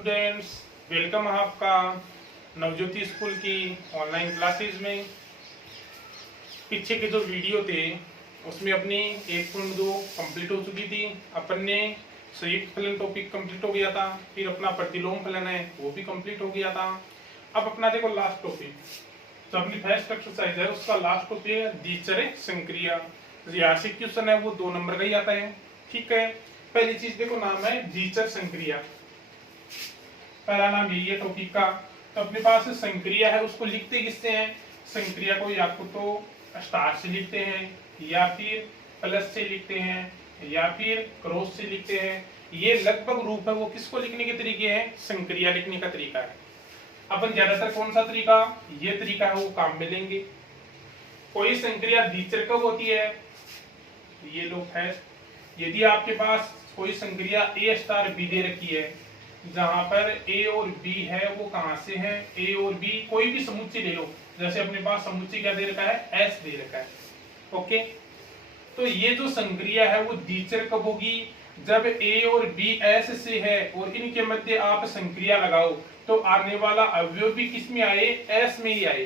Students, welcome है आपका Navjyoti school की ऑनलाइन क्लासेस में। पीछे के जो वीडियो थे उसमें अपनी 1.2 कंप्लीट हो चुकी थी। अपन ने संयुक्त फलन टॉपिक कंप्लीट हो गया था, फिर अपना प्रतिलोम फलन है वो भी कंप्लीट हो गया था। अब अपना देखो लास्ट टॉपिक जो अपनी फर्स्ट एक्सरसाइज है उसका लास्ट टॉपिक है द्विचर संक्रिया। यहाँ से क्वेश्चन है वो 2 नंबर का ही आता है। ठीक है, पहली चीज देखो नाम है द्विचर संक्रिया। पहला नाम यही है टॉपिक का। तो अपने पास संक्रिया है उसको लिखते किससे हैं? संक्रिया को या तो स्टार से लिखते हैं या फिर प्लस से लिखते हैं या फिर क्रॉस से लिखते हैं। ये लगभग रूप है वो किसको लिखने के तरीके हैं? संक्रिया लिखने का तरीका है। अपन ज्यादातर कौन सा तरीका ये तरीका है वो काम में लेंगे। कोई संक्रिया द्विचर कब होती है? ये लोग है यदि आपके पास कोई संक्रिया ए स्टार बी दे रखी है जहां पर ए और बी है वो कहां से है? ए और बी कोई भी समुच्चय ले लो, जैसे अपने पास समुच्चय क्या दे रखा है? एस दे रखा है। ओके, तो ये जो संक्रिया है वो द्विचर कब होगी? जब ए और बी एस से है और इनके मध्य आप संक्रिया लगाओ तो आने वाला अवयव भी किस में आए? एस में ही आए।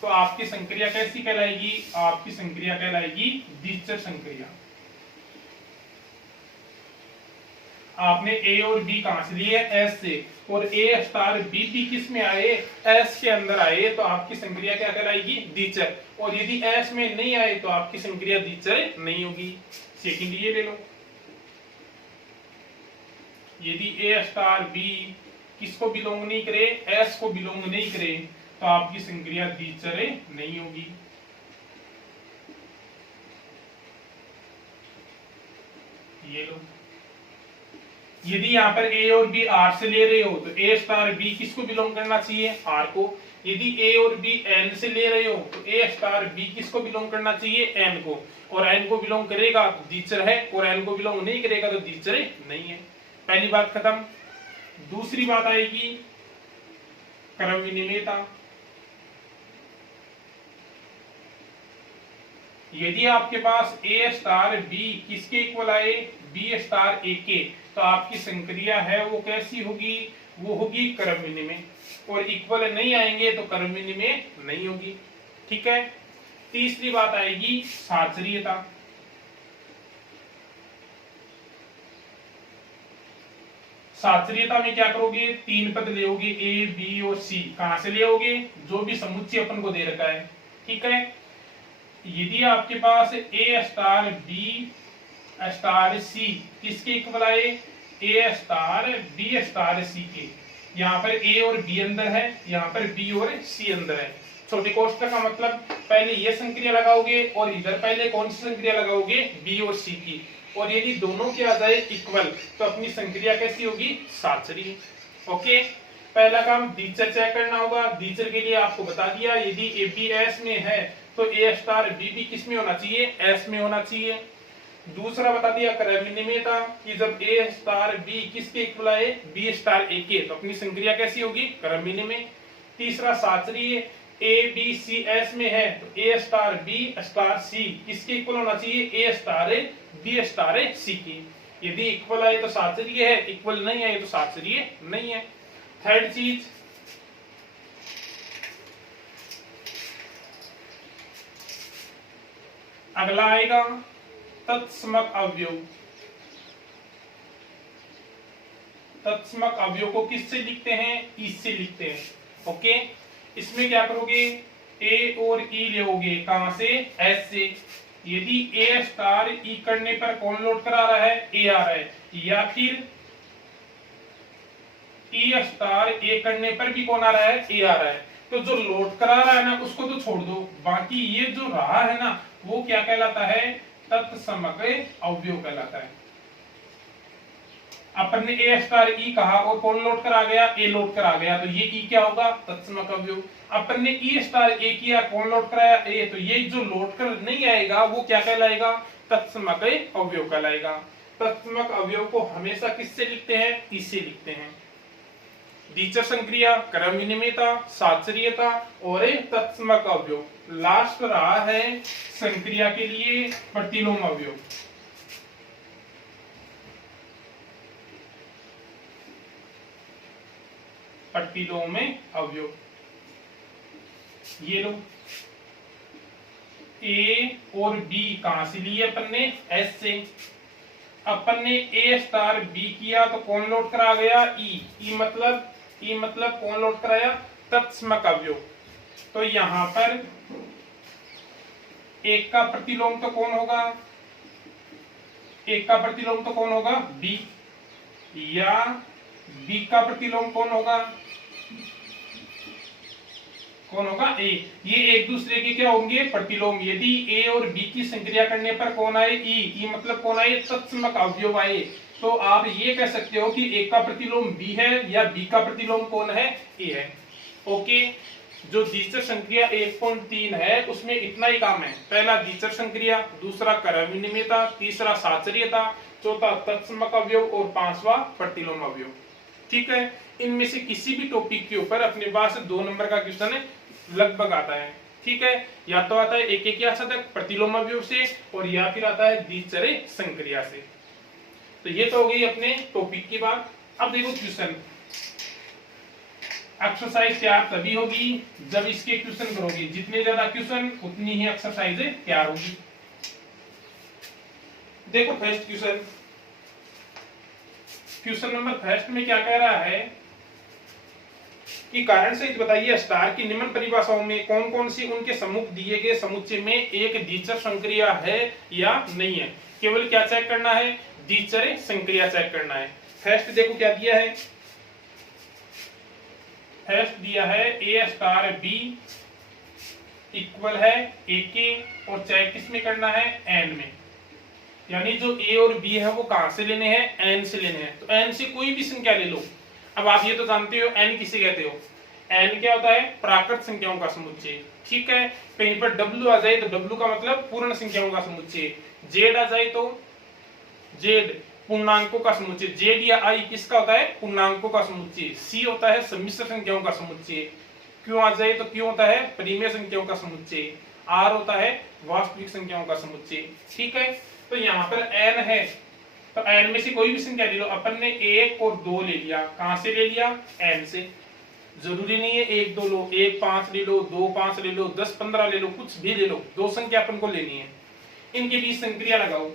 तो आपकी संक्रिया कैसी कहलाएगी? आपकी संक्रिया कहलाएगी द्विचर संक्रिया। आपने ए और बी कहां से लिए? एस से, और ए स्टार बी भी किस में आए? एस के अंदर आए। तो आपकी संक्रिया क्या कहलाएगी? द्विचर। और यदि एस में नहीं आए तो आपकी संक्रिया द्विचर नहीं होगी। सेकंड ये ले लो, यदि ए स्टार बी किसको बिलोंग नहीं करे? एस को बिलोंग नहीं करे तो आपकी संक्रिया द्विचर नहीं होगी। ये लो, यदि यहाँ पर ए और बी आर से ले रहे हो तो ए स्टार बी किसको बिलोंग करना चाहिए? आर को। यदि ए और बी एन से ले रहे हो तो ए स्टार बी किसको बिलोंग करना चाहिए? एन को। और एन को बिलोंग करेगा तो द्विचर है, और एन को बिलोंग नहीं करेगा तो द्विचर नहीं है। पहली बात खत्म। दूसरी बात आएगी क्रम विनिमेयता। यदि आपके पास ए स्टार बी किसके इक्वल आए? बी स्टार ए के, तो आपकी संक्रिया है वो कैसी होगी? वो होगी क्रम विनिमेय। और इक्वल नहीं आएंगे तो क्रम विनिमेय नहीं होगी। ठीक है। तीसरी बात आएगी साचरीयता। साचरीयता में क्या करोगे? 3 पद ले ए बी और सी। कहां से ले? जो भी समुच्चय अपन को दे रखा है। ठीक है। यदि आपके पास ए स्टार बी स्टार सी किसके इक्वल आए? ए स्टार बी स्टार सी के। यहाँ पर ए और बी अंदर है, यहाँ पर बी और सी अंदर है। छोटे कोष्ठक का मतलब पहले ये संक्रिया लगाओगे और इधर पहले कौन सी संक्रिया लगाओगे? बी और सी की। और यदि दोनों के आ जाए इक्वल तो अपनी संक्रिया कैसी होगी? साचरी। ओके, पहला काम द्विचर चेक करना होगा। द्विचर के लिए आपको बता दिया यदि ए बी एस में है तो ए स्टार बी भी किस में होना चाहिए? एस में होना चाहिए। दूसरा बता दिया क्रम विनिमेयता कि जब ए स्टार बी किसके इक्वल आए? बी स्टार ए के, तो अपनी संक्रिया कैसी होगी? क्रम विनिमेय। तीसरा साचरीय, ए बी सी एस में है तो ए स्टार बी स्टार सी किसके इक्वल होना चाहिए? ए स्टार बी स्टार सी की। यदि इक्वल आए तो साचरीय है, इक्वल नहीं आए तो साचरीय नहीं है। थर्ड चीज अगला आएगा तत्समक अवयव। तत्समक अवयव को किससे लिखते हैं? इससे लिखते हैं। ओके, इसमें क्या करोगे? ए और ई लोगे। कहां से? एस से। यदि ए स्टार ई करने पर कौन लोड करा रहा है? ए आ रहा है। या फिर ई स्टार ए करने पर भी कौन आ रहा है? ए आ रहा है। तो जो लोड करा रहा है ना उसको तो छोड़ दो, बाकी ये जो रहा है ना वो क्या कहलाता है? तत्समक अवयव कहलाता है। अपन ने ए स्टार ई कहा और कौन लोड करा गया? ए लोड करा गया, तो ये ई क्या होगा? तत्समक अवयव। अपन ने ई स्टार ए किया, कौन लोड कराया? ए, तो ये जो लोड कर नहीं आएगा वो क्या कहलाएगा? तत्समक अवयव कहलाएगा। तत्समक अवयव को हमेशा किससे लिखते हैं? इससे लिखते हैं। द्विचर संक्रिया, क्रम विनिमेयता, साचरीयता और तत्समक अवयव। लास्ट रहा है संक्रिया के लिए प्रतिलोम अवयव। प्रतिलोम में अवयव। ये लो, ए और बी कहां से लिए अपन ने, एस से। अपन ने ए स्टार बी किया तो कौन लोड करा गया, ई मतलब कौन लोड कराया, तत्समक अवयव। तो यहां पर एक का प्रतिलोम तो कौन होगा, एक का प्रतिलोम तो कौन होगा, बी, या बी का प्रतिलोम कौन होगा, कौन होगा, ए। ये एक दूसरे के क्या होंगे, प्रतिलोम। यदि ए और बी की संक्रिया करने पर कौन आए, ई मतलब कौन आए, तत्समक अवयव आए। तो आप ये कह सकते हो कि एक का प्रतिलोम बी है या बी का प्रतिलोम कौन है, ए है। ओके, जो द्विचर संक्रिया 1.3 है उसमें इतना ही काम है। पहला द्विचर संक्रिया, दूसरा क्रम विनिमयता, तीसरा साचर्यता, चौथा तत्समक अवयव और पांचवा प्रतिलोम अवयव। ठीक है, इनमें से किसी भी टॉपिक के ऊपर अपने पास 2 नंबर का क्वेश्चन लगभग आता है। ठीक है, या तो आता है एक या शतक प्रतिलोम अवयव से, और या फिर आता है द्विचर संक्रिया से। तो ये तो हो गई अपने टॉपिक की बात। अब देखो क्वेश्चन, एक्सरसाइज तैयार तभी होगी जब इसके क्वेश्चन करोगे। जितने ज्यादा क्वेश्चन उतनी ही एक्सरसाइज तैयार होगी। देखो first question, question number first में क्या कह रहा है कि कारण सहित बताइए स्टार की निम्न परिभाषाओं में कौन कौन सी उनके सम्मुख दिए गए समुच्चय में एक द्विचर संक्रिया है या नहीं है। केवल क्या चेक करना है, द्विचर संक्रिया चेक करना है। फर्स्ट देखो क्या दिया है, फर्स्ट दिया है ए स्टार बी इक्वल है ए के, और चेक किस में करना है, एन में। यानी जो ए और बी है वो कहां से लेने हैं, एन से लेने हैं। तो एन से कोई भी संख्या ले लो। अब आप ये तो जानते हो एन किसे कहते हो, एन क्या होता है, प्राकृत संख्याओं का समुच्चय। ठीक है, कहीं पर डब्ल्यू आ जाए तो डब्ल्यू का मतलब पूर्ण संख्याओं का समुच्चय, जेड आ जाए तो जेड पूर्णांकों का समुच्चय, जेड या आई किसका होता है, पूर्णांकों का समुच्चय। सी होता है सम्मिश्र संख्याओं का समुच्चय, क्यों आ जाए तो क्यों होता है परिमेय संख्याओं का समुच्चय, आर होता है वास्तविक संख्याओं का समुच्चय। ठीक है, तो यहाँ पर एन है तो एन में से कोई भी संख्या ले लो। अपन ने 1 और 2 ले लिया, कहां से ले लिया, एन से। जरूरी नहीं है 1 2 लो, 1 5 ले लो, 2 5 ले लो, 10 15 ले लो, कुछ भी ले लो, 2 संख्या अपन को लेनी है। इनके बीच संक्रिया लगाओ।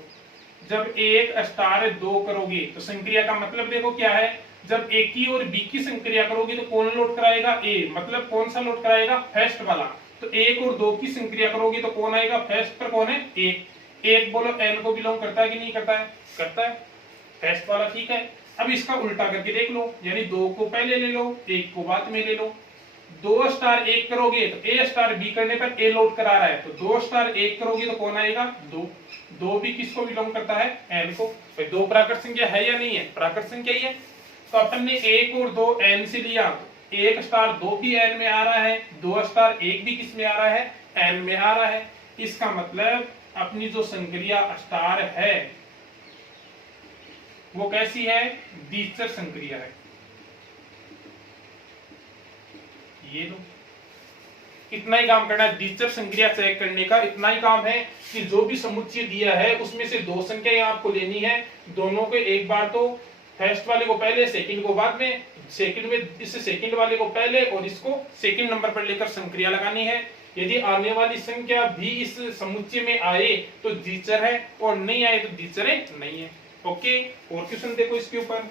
जब 1 स्टार 2 करोगे तो संक्रिया का मतलब देखो क्या है, जब ए की और बी की संक्रिया करोगे तो कौन लोड कराएगा, ए मतलब कौन सा लोड कराएगा, फर्स्ट वाला। तो 1 और 2 की संक्रिया करोगे तो कौन आएगा, फर्स्ट पर कौन है, 1। 1 बोलो एन को बिलोंग करता है कि नहीं करता है, करता है, फर्स्ट वाला। ठीक है, अब इसका उल्टा करके देख लो, यानी 2 को पहले ले लो, 1 को बाद में ले लो। 2 स्टार 1 करोगे तो ए स्टार बी करने पर ए लोड करा रहा है, तो 2 स्टार 1 करोगे तो कौन आएगा, 2। 2 भी किसको बिलोंग करता है, एन को। भाई 2 प्राकृत संख्या है या नहीं है, प्राकृत संख्या ही है। तो अपन ने 1 और 2 एन से लिया, 1 स्टार 2 भी एन में आ रहा है, 2 स्टार 1 भी किस में आ रहा है, एन में आ रहा है। इसका मतलब अपनी जो संक्रिया स्टार है वो कैसी है, द्विचर संक्रिया है। ये लो, इतना ही काम करना है, द्विचर संक्रिया चेक करने का इतना ही काम है कि जो भी समुच्चय दिया है उसमें से 2 संख्याएं आपको लेनी है। दोनों को एक बार तो फर्स्ट वाले को पहले, सेकंड को बाद में, सेकंड में इस सेकंड वाले को पहले और इसको सेकंड नंबर पर लेकर संक्रिया लगानी है। यदि आने वाली संख्या भी इस समुच्चय में आए तो द्विचर है, और नहीं आए तो द्विचर नहीं है। ओके, और क्वेश्चन देखो इसके ऊपर।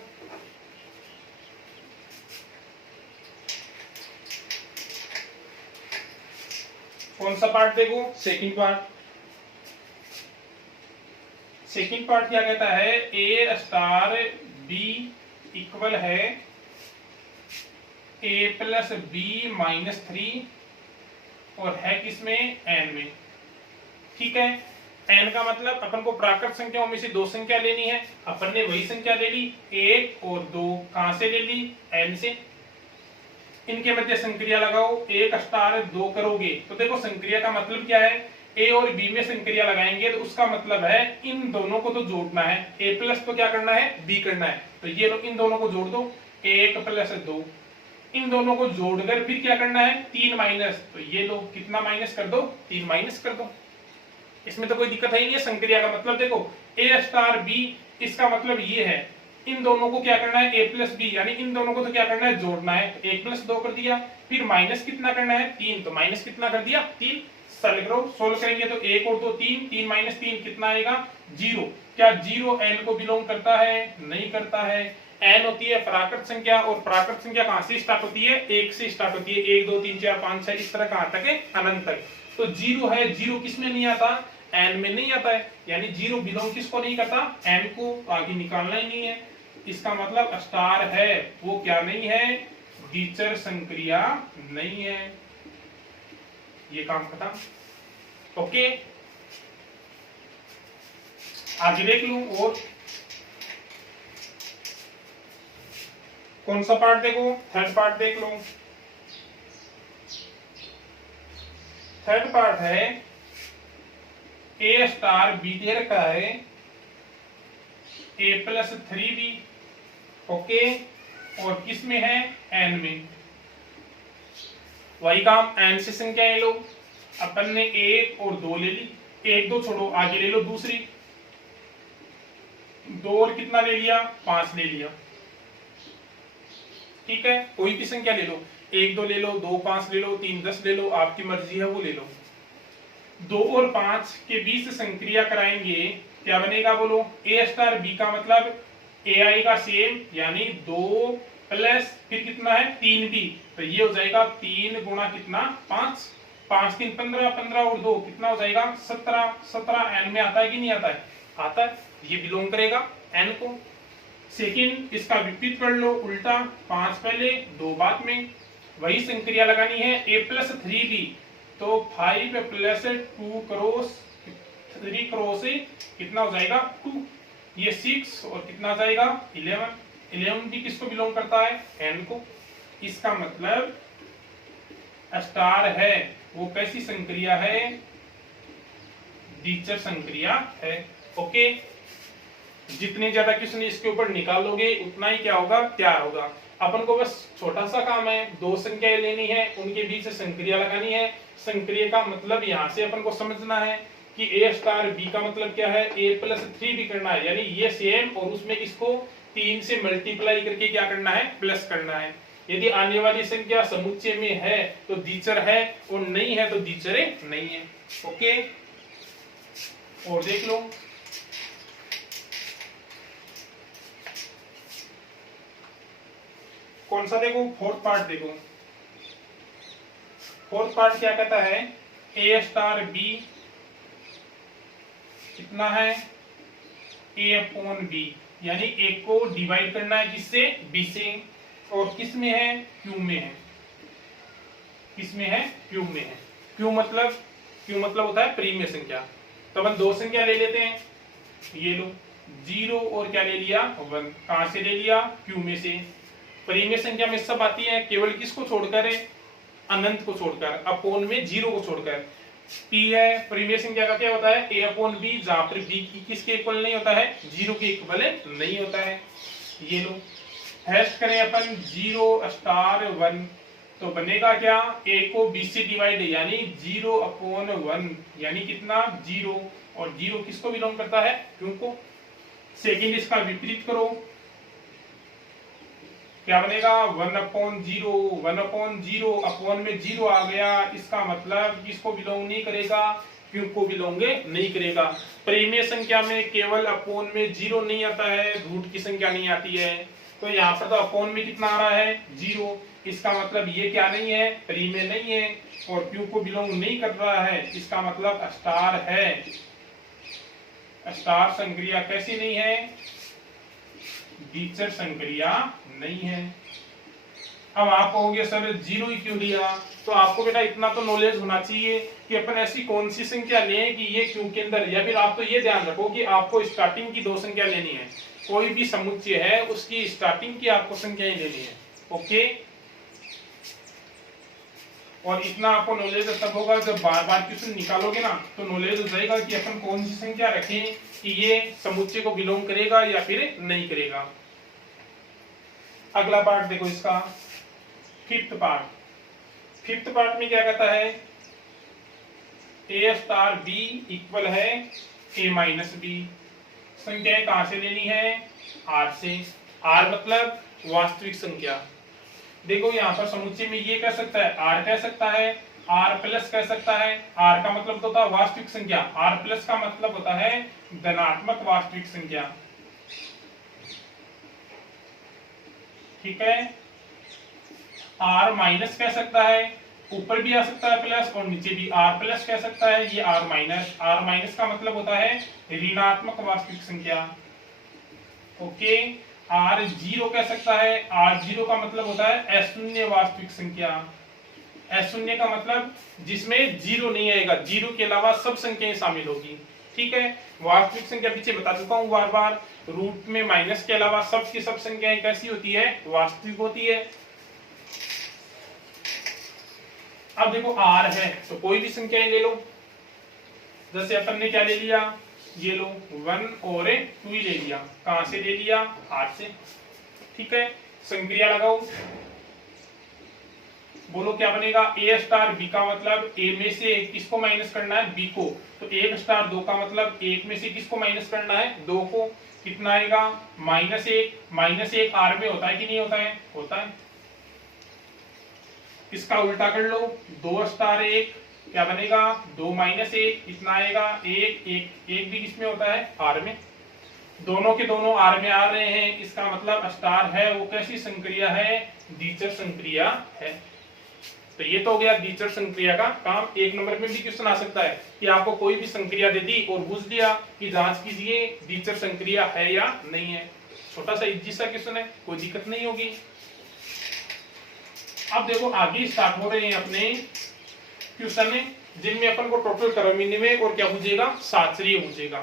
कौन सा पार्ट देखो, सेकंड पार्ट। सेकंड पार्ट क्या कहता है, ए स्टार बी इक्वल है ए प्लस बी माइनस 3, और है किसमें, एन में। ठीक है, एन का मतलब अपन को प्राकृत संख्याओं में से 2 संख्या लेनी है। अपन ने वही संख्या ले ली 1 और 2, कहां से ले ली, एन से। इनके मध्य संक्रिया लगाओ, 1 स्टार 2 करोगे तो देखो संक्रिया का मतलब क्या है, ए और बी में संक्रिया लगाएंगे तो उसका मतलब है इन दोनों को तो जोड़ना है। ए प्लस तो क्या करना है, बी करना है। तो ये इन दोनों को जोड़ दो, 1 प्लस 2। इन दोनों को जोड़कर फिर क्या करना है, 3 माइनस। तो ये लो, कितना माइनस कर दो, 3 माइनस कर दो। इसमें तो कोई दिक्कत है ही नहीं है। संक्रिया का मतलब देखो, ए स्टार बी, इसका मतलब ये है इन दोनों को क्या करना है, a प्लस बी, यानी इन दोनों को तो क्या करना है, जोड़ना है। 1 प्लस 2 कर दिया, फिर माइनस कितना करना है, 3, तो माइनस कितना कर दिया, 3। सॉल्व करो, सोल्व करेंगे तो 1 और 2 3, 3 माइनस 3 कितना आएगा, 0। क्या 0 n को बिलोंग करता है, नहीं करता है। n होती है प्राकृत संख्या, और प्राकृत संख्या कहां से स्टार्ट होती है, 1 से स्टार्ट होती है। 1 2 3 4 5 6 इस तरह कहां तक है, अनंत तक। तो 0 है, 0 किस में नहीं आता, n में नहीं आता है, यानी 0 बिलोंग किसको नहीं करता, n को, आगे निकालना ही नहीं है। इसका मतलब स्टार है वो क्या नहीं है, द्विचर संक्रिया नहीं है। ये काम खत्म। ओके, आगे देख लूं और कौन सा पार्ट देखो, थर्ड पार्ट देख लो। थर्ड पार्ट है ए स्टार बी दे रखा है, a प्लस 3b, ओके, और किस में है, n में। वही काम, n से संख्या ले लो, अपन ने 1 और 2 ले ली, 1 2 छोड़ो, आगे ले लो दूसरी, 2 और कितना ले लिया, 5 ले लिया। ठीक है, कोई भी संख्या ले लो, 1 2 ले लो, 2 5 ले लो, 3 10 ले लो, आपकी मर्जी है वो ले लो। 2 और 5 के बीच संक्रिया कराएंगे, क्या बनेगा बोलो, a स्टार b का मतलब a आएगा सेम, यानी 2 प्लस फिर कितना है, 3b, तो ये हो जाएगा 3 गुणा कितना, 5, 5 3 15, 15 और 2 कितना हो जाएगा, 17, 17 n में आता है कि नहीं आता है, आता है, ये बिलोंग करेगा n को। सेकंड, इसका विपरीत कर लो, उल्टा, 5 पहले 2 बाद में। वही संक्रिया लगानी है, a प्लस 3b, तो 5 प्लस 2 क्रॉस 3 क्रॉस कितना हो जाएगा, 2, ये 6 और कितना जाएगा, 11, 11 भी किसको बिलोंग करता है, n को। इसका मतलब स्टार है वो कैसी संक्रिया है, द्विचर संक्रिया है। ओके, जितने ज्यादा क्वेश्चन इसके ऊपर निकालोगे उतना ही क्या होगा, तैयार होगा। अपन को बस छोटा सा काम है, 2 संख्याएं लेनी है, उनके बीच संक्रिया लगानी है। संक्रिया का मतलब यहाँ से अपन को समझना है कि a स्टार b का मतलब क्या है, a प्लस 3b करना है, यानी ये सेम और उसमें इसको 3 से मल्टीप्लाई करके क्या करना है, प्लस करना है। यदि आने वाली संख्या समुच्चय में है तो द्विचर है, और नहीं है तो द्विचर नहीं है। ओके, और देख लो, कौन सा देखो, फोर्थ पार्ट देखो। फोर्थ पार्ट क्या कहता है, a स्टार b कितना है, a अपॉन b, यानी a को डिवाइड करना है किससे, b से, और किस में है, q में है। किस में है, q में है। q मतलब होता है प्रीमिय संख्या। तो अपन 2 संख्या ले लेते हैं, ये लो 0 और क्या ले लिया, 1, कहां से ले लिया, q में से। परिमेय संख्या में सब आती है, केवल किसको छोड़कर है, अनंत को छोड़कर, अपोन में 0 को छोड़कर। p है, परिमेय संख्या का क्या होता है, a अपॉन b, जहां पर b किसके इक्वल नहीं होता है, 0 के इक्वल नहीं होता है। ये लो, टेस्ट करें अपन 0 स्टार 1, तो बनेगा क्या, a को b से डिवाइड, यानी 0 अपॉन 1, यानी कितना, 0, और 0 किसको बिलोंग करता है, q को। सेकेंड, इसका विपरीत करो, क्या बनेगा, 1 अपॉन 0, 1 अपॉन 0, अपॉन में 0 आ गया, इसका मतलब किसको बिलोंग नहीं करेगा, q को बिलोंग नहीं करेगा। परिमेय संख्या में केवल अपॉन में 0 नहीं आता है, रूट की संख्या नहीं आती है, तो यहाँ पर तो अपॉन में कितना आ रहा है, 0, इसका मतलब ये क्या नहीं है, परिमेय नहीं है, और q को बिलोंग नहीं कर रहा है, इसका मतलब स्टार है। स्टार संक्रिया कैसी नहीं है, द्विचर संक्रिया नहीं है। अब आप कहोगे सर 0 ही क्यों लिया, तो आपको बेटा इतना तो नॉलेज होना चाहिए कि अपन ऐसी कौन सी संख्या लें कि ये क्यों के अंदर, या फिर आप तो ये ध्यान रखो कि आपको स्टार्टिंग की 2 संख्या लेनी है। कोई भी समुच्चय है उसकी स्टार्टिंग की आपको संख्याएं लेनी है। ओके, और इतना आपको नॉलेज तब होगा जब बार बार क्वेश्चन निकालोगे ना, तो नॉलेज हो जाएगा कि अपन कौन सी संख्या रखें कि ये समुच्चय को बिलोंग करेगा या फिर नहीं करेगा। अगला पार्ट देखो इसका, फिफ्थ पार्ट। फिफ्थ पार्ट में क्या कहता है, a स्टार b इक्वल है a माइनस बी। संख्याएं कहां से लेनी है? आर से। आर मतलब वास्तविक संख्या। देखो यहाँ पर समुच्चय में ये कह सकता है, आर कह सकता है, आर प्लस कह सकता है। आर का मतलब होता है वास्तविक संख्या, आर प्लस का मतलब होता है धनात्मक वास्तविक संख्या। ठीक है। आर माइनस कह सकता है, ऊपर भी आ सकता है प्लस और नीचे भी। आर प्लस कह सकता है, ये आर माइनस। आर माइनस का मतलब होता है ऋणात्मक वास्तविक संख्या। ओके। आर जीरो कह सकता है, आर जीरो का मतलब होता है अशून्य वास्तविक संख्या। अशून्य का मतलब जिसमें जीरो नहीं आएगा, जीरो के अलावा सब संख्याएं शामिल होगी। ठीक है। वास्तविक संख्या पीछे बता चुका हूं बार बार, रूट में माइनस के अलावा सब की सब संख्याएं कैसी होती है? वास्तविक होती है। अब देखो आर है तो कोई भी संख्याएं ले लो, जैसे अपन ने क्या ले लिया, ये लो 1 और 2 ले लिया। कहां से ले लिया? आर से। ठीक है। संक्रिया लगाओ, बोलो क्या बनेगा? ए स्टार बी का मतलब ए में से किसको माइनस करना है? बी को। तो 1 स्टार 2 का मतलब 1 में से किसको माइनस करना है? 2 को। कितना आएगा? -1। -1 आर में होता है कि नहीं होता है? होता है। इसका उल्टा कर लो, 2 स्टार 1 क्या बनेगा? 2 - 1 कितना आएगा? 1। 1 भी किसमें होता है? आर में। दोनों के दोनों आर में आ रहे हैं, इसका मतलब स्टार है वो कैसी संक्रिया है? द्विचर संक्रिया है। तो ये तो हो गया द्विचर संक्रिया का काम। 1 नंबर में भी क्वेश्चन आ सकता है कि आपको कोई भी संक्रिया दे दी और पूछ दिया कि जांच कीजिए द्विचर संक्रिया है या नहीं है। छोटा सा इजी सा क्वेश्चन है, कोई दिक्कत नहीं होगी। अब देखो आगे स्टार्ट हो रहे हैं अपने क्वेश्चन जिनमें अपन को टोटल क्रम विनिमय और क्या पूछेगा? साचरीय पूछेगा।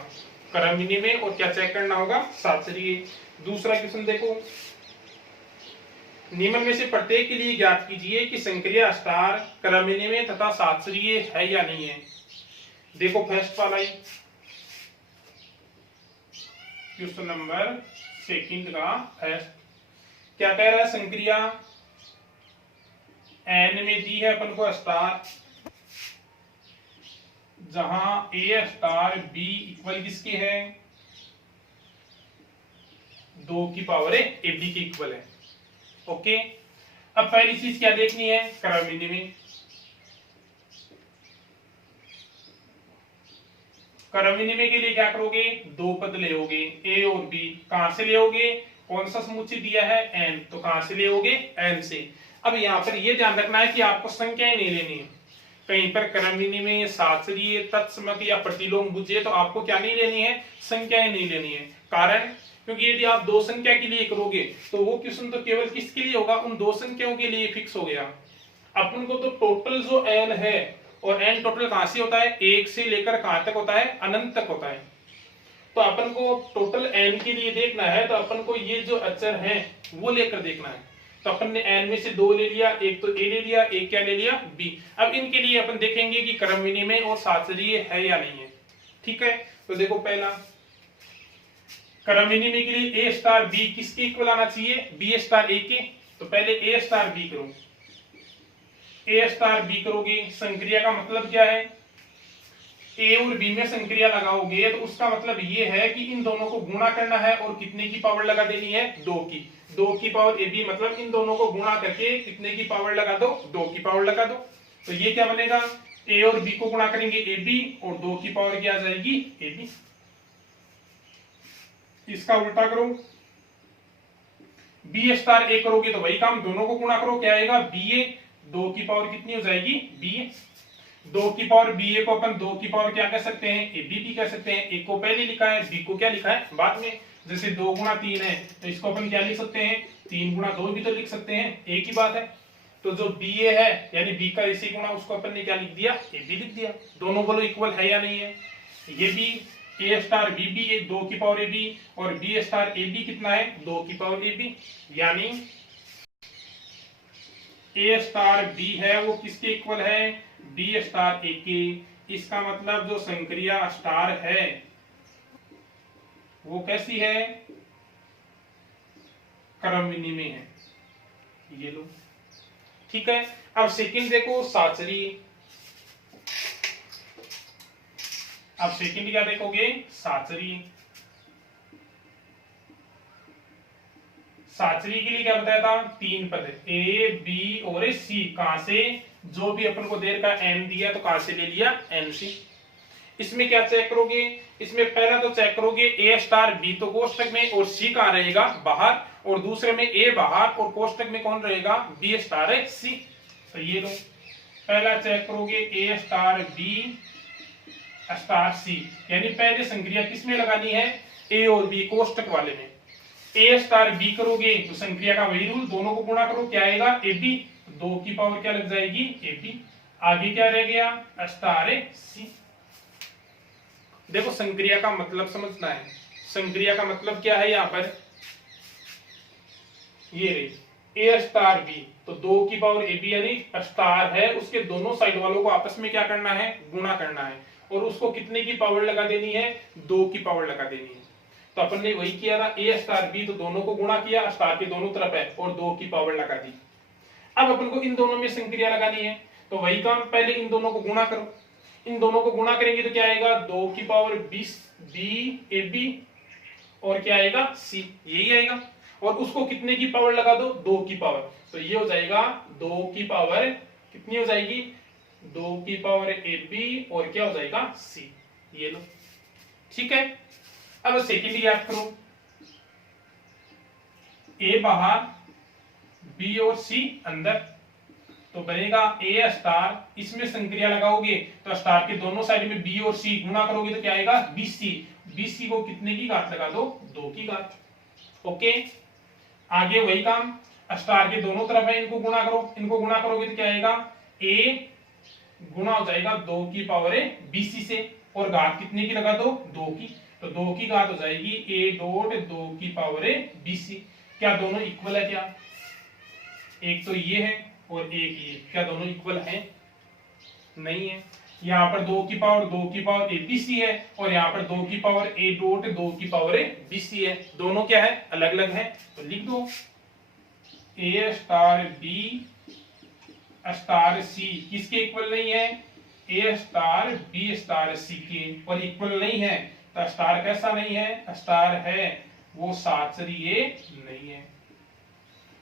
क्रम विनिमय और क्या चेक करना होगा? साचरीय। दूसरा क्वेश्चन देखो, निम्न में से प्रत्येक के लिए ज्ञात कीजिए कि संक्रिया स्टार क्रम विनिमय तथा साचरीय है या नहीं है। देखो फर्स्ट वाला ही क्वेश्चन नंबर 2 का फर्स्ट क्या कह रहा है? संक्रिया एन में दी है अपन को स्टार, जहां ए स्टार बी इक्वल किसके है? 2 की पावर ए बी के इक्वल है। ओके। अब पहली चीज क्या देखनी है? क्रम विनिमय। क्रम विनिमय के लिए क्या करोगे? 2 पद ले ए और बी। कहां से ले? कौन सा समुच्चय दिया है? एन। तो कहां से ले? एन से। अब यहां पर यह ध्यान रखना है कि आपको संख्याएं नहीं लेनी है। कहीं पर क्रम विनिमय, साचरीय, तत्समक या प्रतिलोम पूछे तो आपको क्या नहीं लेनी है? संख्याएं नहीं लेनी है। कारण क्योंकि यदि आप 2 संख्या के लिए करोगे तो वो क्वेश्चन तो केवल किसके लिए होगा? उन 2 संख्याओं के लिए फिक्स हो गया। अपन को तो टोटल जो एन है, और एन टोटल कहां से होता है? 1 से लेकर कहां तक होता है? अनंत तक होता है। तो अपन को टोटल एन के लिए देखना है तो अपन को ये जो अचर है वो लेकर देखना है। तो अपन ने एन में से 2 ले लिया, एक तो ए ले लिया, एक क्या ले लिया? बी। अब इनके लिए अपन देखेंगे कि क्रम विनिमय और साचरीय है या नहीं है। ठीक है। तो देखो पहला क्रम विनिमय के लिए ए स्टार बी किसके इक्वल आना चाहिए? बी स्टार ए के। तो पहले ए स्टार बी करो। ए स्टार बी करोगे, संक्रिया का मतलब क्या है? ए और बी में संक्रिया लगाओगे तो उसका मतलब ये है कि इन दोनों को गुणा करना है और कितने की पावर लगा देनी है? 2 की। 2 की पावर ए बी मतलब इन दोनों को गुणा करके कितने की पावर लगा दो? 2 की पावर लगा दो। तो ये क्या बनेगा? ए और बी को गुणा करेंगे ए बी और 2 की पावर क्या आ जाएगी? A B. इसका उल्टा करो, बी स्टार ए करोगे तो वही काम, दोनों को गुणा करो, क्या आएगा? बी ए। 2 की पावर कितनी हो जाएगी? बी ए। 2 की पावर बी ए को अपन 2 की पावर क्या कह सकते हैं? ए बी भी कह सकते हैं। ए को पहले लिखा है, बी को क्या लिखा है? बाद में। जैसे 2 गुणा 3 है तो इसको अपन क्या लिख सकते हैं? 3 गुणा 2 भी तो लिख सकते हैं, एक ही बात है। तो जो बी ए है यानी बी का इसी गुणा उसको अपन ने क्या लिख दिया? ए बी लिख दिया। दोनों बोलो इक्वल है या नहीं है? ये भी ए स्टार बी बी 2 की पावर ए बी और बी स्टार ए बी कितना है? 2 की पावर ए बी। यानी ए स्टार बी है वो किसके इक्वल है? बी स्टार ए के। इसका मतलब जो संक्रिया स्टार है वो कैसी है? क्रम विनिमय है। ये लो। ठीक है। अब सेकंड देखो साचरी। अब सेकंड क्या देखोगे? साचरी। साचरी के लिए क्या बताया था, 3 पद, ए बी और सी। कहां से, जो भी अपन को देर का एन दिया तो कहां से ले लिया, एन से। इसमें क्या चेक करोगे, इसमें पहला तो चेक करोगे ए स्टार बी तो कोष्टक में और सी कहां रहेगा, बाहर, और दूसरे में ए बाहर और कोष्टक में कौन रहेगा, बी स्टार है सी। तो ये लो, पहला चेक करोगे ए स्टार बी स्टार सी, यानी पहले संक्रिया किसमें लगानी है, ए और बी कोष्टक वाले में। ए स्टार बी करोगे तो संक्रिया का वही रूल, दोनों को गुणा करो, क्या आएगा, ए बी, 2 की पावर क्या लग जाएगी, ए बी। आगे क्या रह गया, स्टार सी। देखो संक्रिया का मतलब समझना है, संक्रिया का मतलब क्या है, यहां पर ये रही ए स्टार बी, तो 2 की पावर ए बी यानी स्टार है, उसके दोनों साइड वालों को आपस में क्या करना है, गुणा करना है, और उसको कितने की पावर लगा देनी है, 2 की पावर लगा देनी है। तो अपन ने वही किया था, ए स्टार बी, तो दोनों को गुणा किया, स्टार के दोनों तरफ है, और 2 की पावर लगा दी। अब अपन को इन दोनों में संक्रिया लगानी है, तो वही काम, पहले इन दोनों को गुणा करो। इन दोनों को गुणा करेंगे तो क्या आएगा, 2 की पावर 20 बी ए बी, और क्या आएगा, सी, यही आएगा। और उसको कितने की पावर लगा दो, 2 की पावर, तो ये हो जाएगा 2 की पावर कितनी हो जाएगी, 2 की पावर ए बी, और क्या हो जाएगा, सी। ये लो, ठीक है। अब सेकंड याद करो, ए बाहर बी और सी अंदर, तो बनेगा ए स्टार, इसमें संक्रिया लगाओगे तो स्टार के दोनों साइड में बी और सी गुणा करोगे तो क्या आएगा, बीसी। बीसी को कितने की घात लगा दो, 2 की घात। ओके, आगे वही काम, स्टार के दोनों तरफ है, इनको गुणा करो, इनको गुणा करोगे तो क्या आएगा, ए गुणा हो जाएगा 2 की पावर है बीसी से, और घात कितने की लगा दो, 2 की, तो 2 की घात हो जाएगी ए डॉट 2 की पावर है बीसी। क्या दोनों इक्वल है, क्या, एक तो ये है और एक ये, क्या दोनों इक्वल है, नहीं है। यहाँ पर 2 की पावर ए बी सी है, और यहाँ पर 2 की पावर ए डॉट 2 की पावर ए बी सी है, दोनों क्या है, अलग अलग है। तो लिख दो ए स्टार बी स्टार सी किसके इक्वल नहीं है, A star B star C के, और इक्वल नहीं है तो स्टार कैसा नहीं है, स्टार है वो साचरीय नहीं है।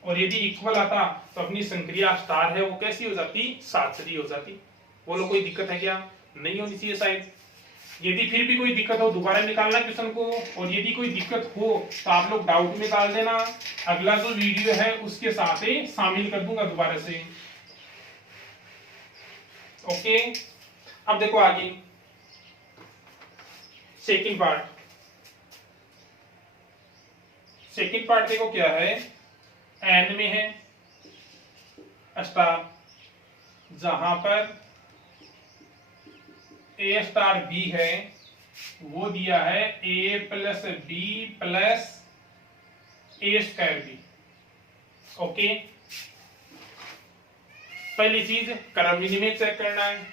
और यदि इक्वल आता तो अपनी संक्रिया स्टार है वो कैसी हो जाती, साचरी हो जाती। बोलो कोई दिक्कत है क्या, नहीं होनी चाहिए शायद। यदि फिर भी कोई दिक्कत हो दोबारा निकालना क्वेश्चन को, और यदि कोई दिक्कत हो तो आप लोग डाउट में डाल देना, अगला जो वीडियो है उसके साथ ही शामिल कर दूंगा दोबारा से। ओके, अब देखो आगे सेकंड पार्ट। सेकंड पार्ट देखो क्या है, एन में है स्टार, जहां पर ए स्टार बी है वो दिया है ए प्लस बी प्लस ए स्क्वायर बी। ओके, पहली चीज क्रम विनिमय चेक करना है।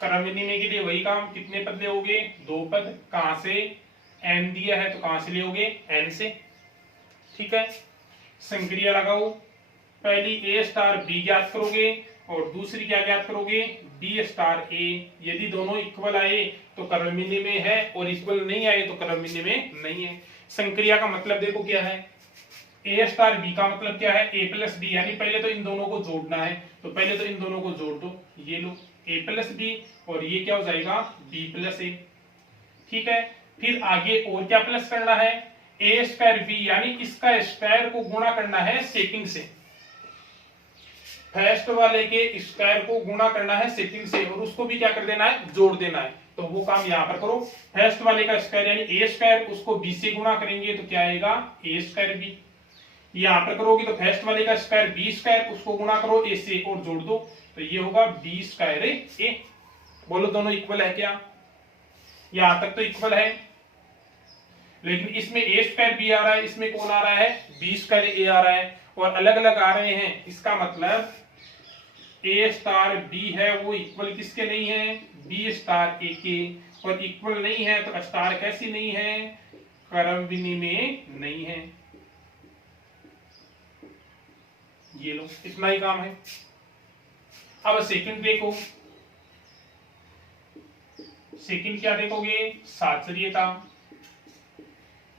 क्रम विनिमय के लिए वही काम, कितने पद लोगे, 2 पद, कहां से, एन दिया है तो कहां से लोगे, एन से, ठीक है। संक्रिया लगाओ, पहली ए स्टार बी ज्ञात करोगे और दूसरी क्या ज्ञात करोगे, बी स्टार ए। यदि दोनों इक्वल आए तो क्रम विनिमय है, और इक्वल नहीं आए तो क्रम विनिमय नहीं है। संक्रिया का मतलब देखो क्या है, ए स्टार बी का मतलब क्या है, ए प्लस बी, यानी पहले तो इन दोनों को जोड़ना है, तो पहले तो इन दोनों को जोड़ दो, ये लो ए प्लस बी, और ये क्या हो जाएगा, बी प्लस ए, ठीक है। फिर आगे और क्या प्लस करना है, ए स्क्वायर बी, यानी इसका स्क्वायर को गुणा करना है सेकंड से, फर्स्ट वाले के स्क्वायर को गुणा करना है सेकंड से, और उसको भी क्या कर देना है, जोड़ देना है। तो वो काम यहां पर करो, फर्स्ट वाले का स्क्वायर यानी ए स्क्वायर, उसको बी से गुणा करेंगे तो क्या आएगा, ए स्क्वायर बी। यहां पर करोगे तो फर्स्ट वाले का स्क्वायर बी स्क्वायर, उसको गुणा करो ए से और जोड़ दो, तो ये होगा बी स्क्वायर ए। बोलो दोनों इक्वल है क्या, यहां तक तो इक्वल है, लेकिन इसमें ए स्क्वायर बी आ रहा है, इसमें कौन आ रहा है, बी स्क्वायर ए आ रहा है, और अलग अलग आ रहे हैं। इसका मतलब ए स्टार बी है वो इक्वल किसके नहीं है, बी स्टार ए के, और इक्वल नहीं है तो स्टार कैसी नहीं है, क्रम विनिमय नहीं है। ये लो, इतना ही काम है। अब सेकंड देखो, सेकंड क्या देखोगे, साचरीयता।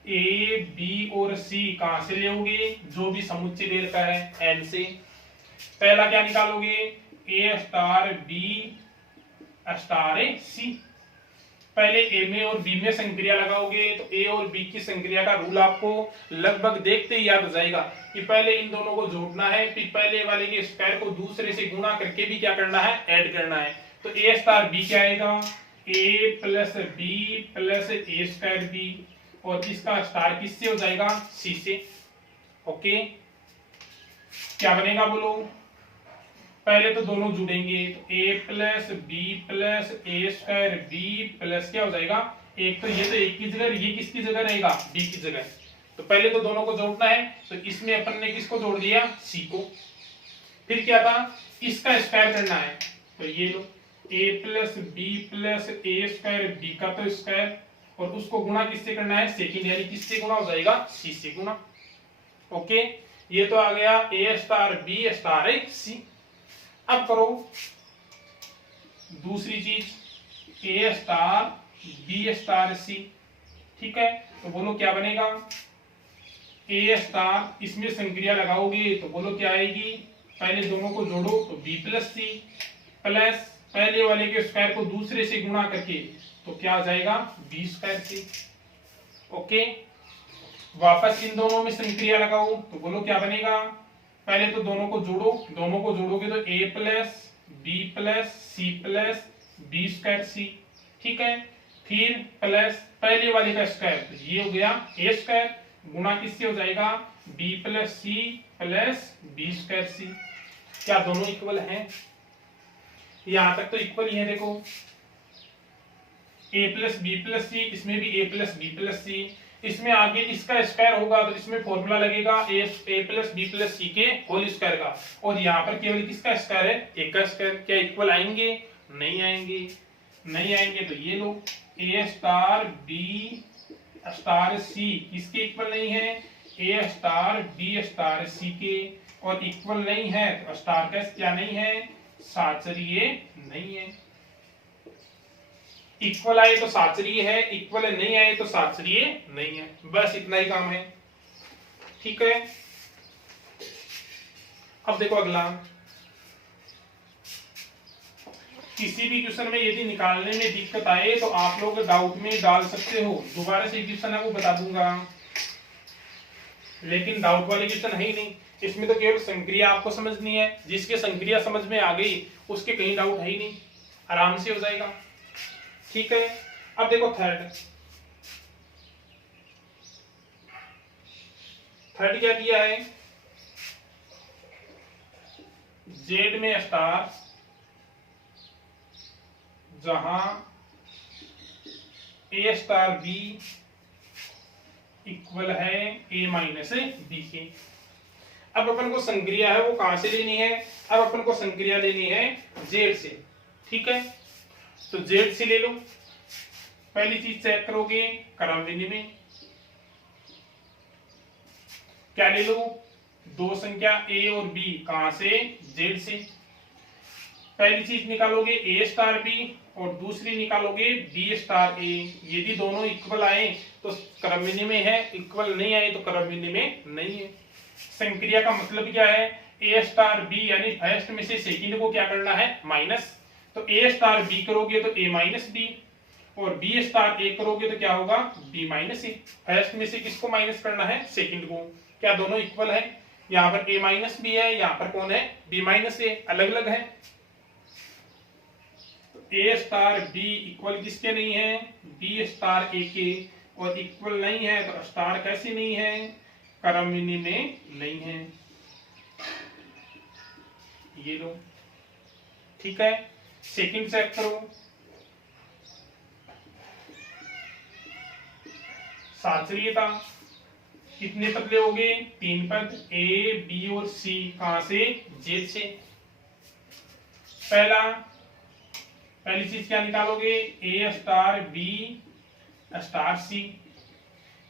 ए बी और सी कहां से लोगे, जो भी समुच्चय दे रखा है एन से। पहला क्या निकालोगे, ए स्टार बी स्टार ए सी। पहले ए में और बी में संक्रिया लगाओगे तो ए और बी की संक्रिया का रूल आपको लगभग देखते ही याद हो जाएगा कि पहले इन दोनों को जोड़ना है, फिर पहले वाले के स्क्वायर को दूसरे से गुणा करके भी क्या करना है, ऐड करना है। तो ए स्टार बी क्या आएगा, ए प्लस बी प्लस ए स्क्वायर बी, और इसका स्टार किससे हो जाएगा, सी से। ओके, क्या बनेगा बोलो, पहले तो दोनों जुड़ेंगे तो A plus B plus A square B plus क्या हो जाएगा, एक तो ये तो एक की जगह, ये किसकी जगह रहेगा, बी की जगह। तो पहले तो दोनों को जोड़ना है, तो इसमें अपन ने किसको जोड़ दिया, सी को। फिर क्या था, इसका स्क्वायर करना है, तो ये लो ए प्लस बी प्लस ए स्क्वायर बी का तो स्क्वायर, और उसको गुणा किससे करना है, सेकंड, यानी किससे गुणा हो जाएगा, सी से गुणा। ओके, ये तो आ गया ए स्टार बी स्टार ए सी। अब करो दूसरी चीज, ए स्टार बी स्टार सी। ठीक है, तो बोलो क्या बनेगा, ए स्टार, इसमें संक्रिया लगाओगे तो बोलो क्या आएगी, पहले दोनों को जोड़ो तो बी प्लस सी प्लस पहले वाले के स्क्वायर को दूसरे से गुणा करके तो क्या आ जाएगा, बी स्क्वायर सी। ओके, वापस इन दोनों में संक्रिया लगाओ तो बोलो क्या बनेगा, पहले तो दोनों को जोड़ो, दोनों को जोड़ोगे तो A plus C plus B square C. ठीक है, फिर प्लस पहले वाले का स्क्वायर, तो ये हो गया ए स्क्वायर, गुणा किससे हो जाएगा, B plus C plus B square C. क्या दोनों इक्वल हैं, यहां तक तो इक्वल ही है। देखो ए प्लस बी प्लस सी, इसमें भी ए प्लस बी प्लस सी, इसमें आगे इसका स्क्वायर होगा तो इसमें फॉर्मूला लगेगा ए प्लस बी प्लस सी के होल स्क्वायर का, और यहाँ पर केवल किसका स्क्वायर है, एक का स्क्वायर। क्या इक्वल आएंगे, नहीं आएंगे, नहीं आएंगे। तो ये लो ए स्टार बी स्टार सी किसके इक्वल नहीं है, A star B star C के, और इक्वल नहीं है तो स्टार का क्या नहीं है, साचरीय नहीं है। इक्वल आए तो साचरीय है, इक्वल नहीं आए तो साचरीय नहीं है, बस इतना ही काम है। ठीक है, अब देखो अगला, किसी भी क्वेश्चन में यदि निकालने में दिक्कत आए तो आप लोग डाउट में डाल सकते हो, दोबारा से क्वेश्चन है वो बता दूंगा, लेकिन डाउट वाले क्वेश्चन है ही नहीं, इसमें तो केवल संक्रिया आपको समझनी है, जिसके संक्रिया समझ में आ गई उसके कहीं डाउट है ही नहीं, आराम से हो जाएगा। ठीक है, अब देखो थर्ड क्या दिया है, जेड में स्टार जहां ए स्टार बी इक्वल है ए माइनस बी के। अब अपन को संक्रिया है वो कहां से लेनी है, अब अपन को संक्रिया लेनी है जेड से। ठीक है, तो जेड से ले लो, पहली चीज चेक करोगे क्रम विनिमय, क्या ले लो, दो संख्या ए और बी कहां से, जेड से। पहली चीज निकालोगे ए स्टार बी और दूसरी निकालोगे बी स्टार ए, यदि दोनों इक्वल आए तो क्रम विनिमय है, इक्वल नहीं आए तो क्रम विनिमय नहीं है। संक्रिया का मतलब क्या है, ए स्टार बी यानी फर्स्ट में से सेकंड को क्या करना है, माइनस, तो ए स्टार बी करोगे तो ए माइनस बी, और बी स्टार ए करोगे तो क्या होगा, बी माइनस ए। फर्स्ट में से किसको माइनस करना है, सेकंड को। क्या दोनों इक्वल है, यहाँ पर ए माइनस बी है, यहाँ पर कौन है, बी माइनस ए, अलग अलग है। तो ए स्टार बी इक्वल किसके नहीं है, बी स्टार ए के, और इक्वल नहीं है तो स्टार कैसे नहीं है, क्रम विनिमय नहीं है। ये लो, ठीक है, सेकंड चेक करो, साचरीयता कितने पद लोगे, 3 पद, ए बी और सी कहां से, जेड से। पहली चीज क्या निकालोगे, ए स्टार बी स्टार सी।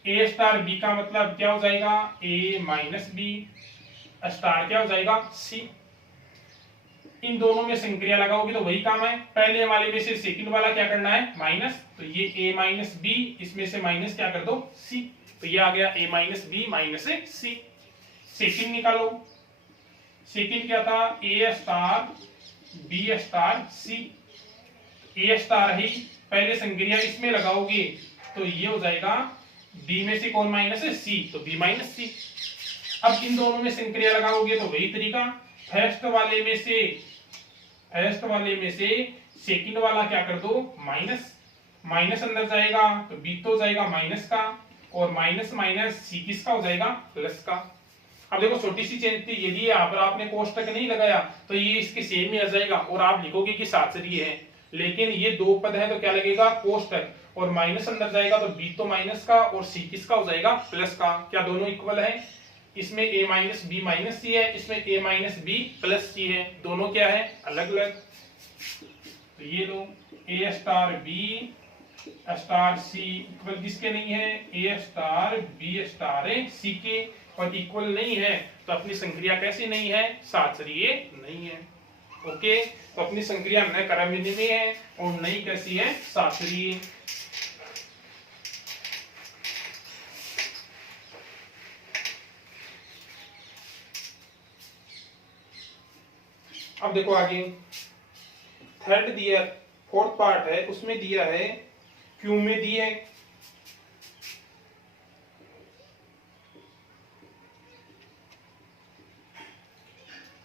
ए स्टार बी का मतलब क्या हो जाएगा, ए माइनस बी, स्टार क्या हो जाएगा, सी। इन दोनों में संक्रिया लगाओगे तो वही काम है। पहले वाले में से सेकंड वाला क्या करना है, माइनस, तो ये a माइनस बी, इसमें से माइनस क्या कर दो, c, तो ये आ गया a minus B minus c। Second निकालो, सेकंड क्या था, a star b star c, a star ही, पहले संक्रिया इसमें लगाओगे तो ये हो जाएगा b में से कौन माइनस है, c, तो b माइनस c। अब इन दोनों में संक्रिया लगाओगे तो वही तरीका, फर्स्ट वाले में से सेकंड वाला क्या कर दो, माइनस, माइनस अंदर जाएगा तो b तो जाएगा माइनस का, और माइनस माइनस c किसका हो जाएगा, प्लस का। अब देखो छोटी सी चेंज थी, यदि यहाँ पर आपने कोष्टक नहीं लगाया तो ये इसके सेम ही आ जाएगा और आप लिखोगे कि साचरीय है, लेकिन ये दो पद है तो क्या लगेगा, कोष्टक, और माइनस अंदर जाएगा तो b तो माइनस का और c किसका हो जाएगा, प्लस का। क्या दोनों इक्वल है, इसमें a minus B minus C है, इसमें a minus B plus C है, दोनों क्या है, अलग अलग। तो ये लो a star B star C equal किसके नहीं है, a star B star C के, और इक्वल नहीं है तो अपनी संक्रिया कैसी नहीं है, साचरीय नहीं है। ओके, तो अपनी संक्रिया न क्रमविनिमय है और नई कैसी है, साचरीय। अब देखो आगे थर्ड दिया, फोर्थ पार्ट है उसमें दिया है, क्यू में दिया है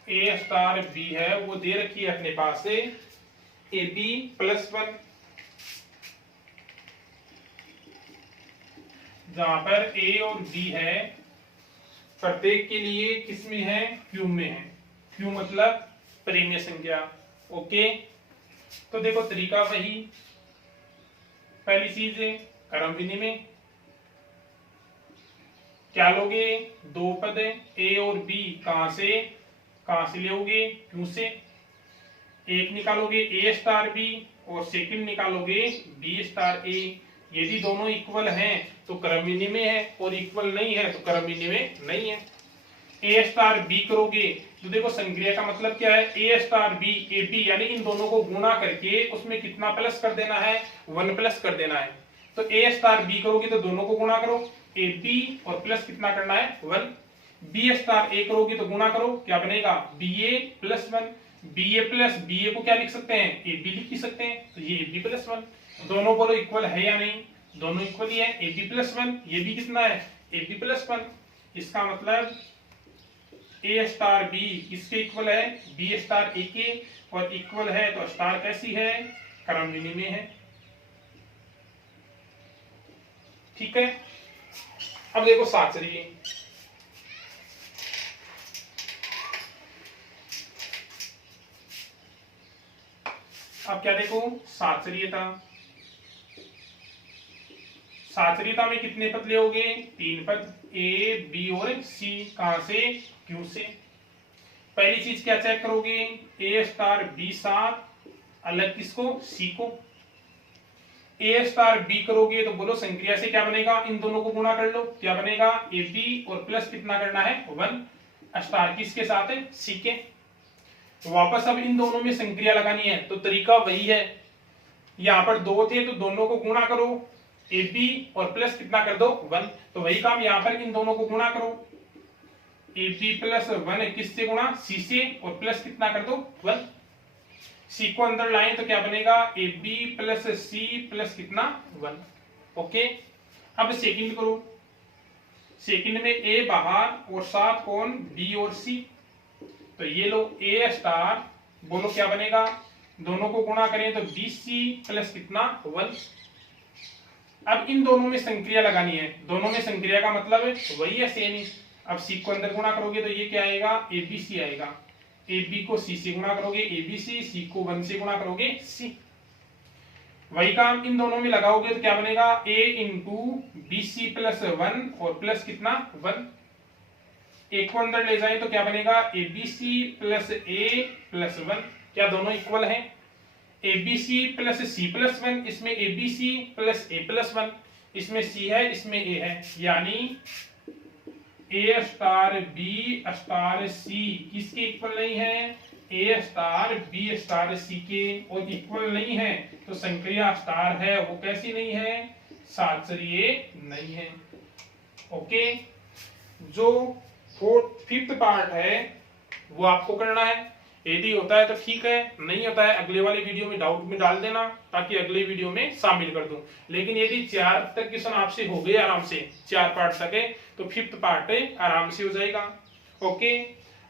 ए स्टार बी है, वो दे रखी है अपने पास से ए बी प्लस वन, जहां पर ए और बी है प्रत्येक के लिए किसमें है, क्यू में है, क्यू मतलब परिमेय संख्या। ओके, तो देखो तरीका वही, पहली चीज है क्रम विनिमय, क्या लोगे, दो पद ए और बी, कहां से लोगे, क्यू से, एक निकालोगे ए स्टार बी और सेकंड निकालोगे बी स्टार ए। यदि दोनों इक्वल हैं तो क्रम विनिमय है, और इक्वल नहीं है तो क्रम विनिमय नहीं है। ए स्टार बी करोगे तो देखो संक्रिया का मतलब क्या है, A star B A B, यानी इन दोनों को गुणा करके उसमें कितना प्लस कर देना है, 1 प्लस कर देना है। तो ए स्टार बी करोगे तो दोनों को गुणा करो, ए बी और प्लस कितना करना है, 1। बी स्टार ए करोगे तो गुणा करो, क्या बनेगा, बी ए प्लस 1, बी ए प्लस बी ए को क्या लिख सकते हैं, ए बी लिख सकते हैं, तो ये ए बी प्लस 1। दोनों बोलो इक्वल है या नहीं, दोनों इक्वल ही है, ए बी प्लस 1, ये भी कितना है, ए बी प्लस 1। इसका मतलब ए स्टार बी किसके इक्वल है, बी स्टार ए के, और इक्वल है तो स्टार कैसी है, क्रम विनिमय है। ठीक है, अब देखो साचरीय, अब क्या देखो साचरीयता, साचरीयता में कितने पद लोगे, 3 पद, ए बी और सी, कहां से, क्यू से। पहली चीज क्या चेक करोगे, ए स्टार बी साथ, अलग किसको, सी को। ए स्टार बी करोगे तो बोलो संक्रिया से क्या बनेगा, इन दोनों को गुणा कर लो, क्या बनेगा, ए बी और प्लस कितना करना है, 1, स्टार किसके साथ है, सी के। वापस अब इन दोनों में संक्रिया लगानी है तो तरीका वही है, यहां पर 2 थे तो दोनों को गुणा करो, ए बी और प्लस कितना कर दो, 1, तो वही काम यहां पर इन दोनों को गुणा करो, ए बी प्लस 1 किससे गुणा, सी से, और प्लस कितना कर दो, 1। सी को अंदर लाएं तो क्या बनेगा, A B plus C plus कितना, 1। ओके, अब सेकंड करो, सेकंड में ए बाहर और साथ कौन, बी और सी, तो ये लो ए स्टार, बोलो क्या बनेगा, दोनों को गुणा करें तो बी सी प्लस कितना, 1। अब इन दोनों में संक्रिया लगानी है, दोनों में संक्रिया का मतलब वही है, सेम ही। अब सी को अंदर गुणा करोगे तो ये क्या आएगा, ए बी सी आएगा, ए बी को सी से गुणा करोगे ए बी सी को 1 से गुणा करोगे सी। वही काम इन दोनों में लगाओगे तो क्या बनेगा, ए इंटू बी सी प्लस 1 और प्लस कितना, 1। एक को अंदर ले जाए तो क्या बनेगा, A B C plus A plus 1। क्या दोनों इक्वल हैं, A B C plus C plus 1, इसमें A B C plus A plus 1, इसमें सी है इसमें ए है, यानी A star B star C किसके इक्वल नहीं है, A star B star C के और इक्वल नहीं है तो संक्रिया स्टार है, वो कैसी नहीं है, साचरीय नहीं है। ओके, जो फिफ्थ पार्ट है वो आपको करना है। यदि होता है तो ठीक है, नहीं होता है अगले वाले वीडियो में डाउट में डाल देना ताकि अगले वीडियो में शामिल कर दूं। लेकिन यदि 4 तक क्वेश्चन आपसे हो गए आराम से, 4 पार्ट तक है तो फिफ्थ पार्ट है आराम से हो जाएगा। ओके,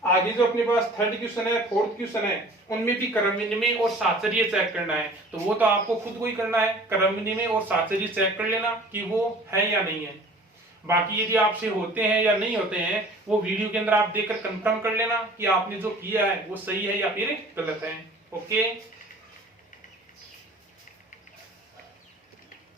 आगे जो अपने पास थर्ड क्वेश्चन है, फोर्थ क्वेश्चन है, उनमें भी क्रम विनिमय और साचर्य चेक करना है। तो वो तो आपको खुद को ही करना है, क्रम विनिमय और साचर्य चेक कर लेना कि वो है या नहीं है। बाकी यदि आपसे होते हैं या नहीं होते हैं वो वीडियो के अंदर आप देखकर कंफर्म कर लेना कि आपने जो किया है वो सही है या फिर गलत है। ओके।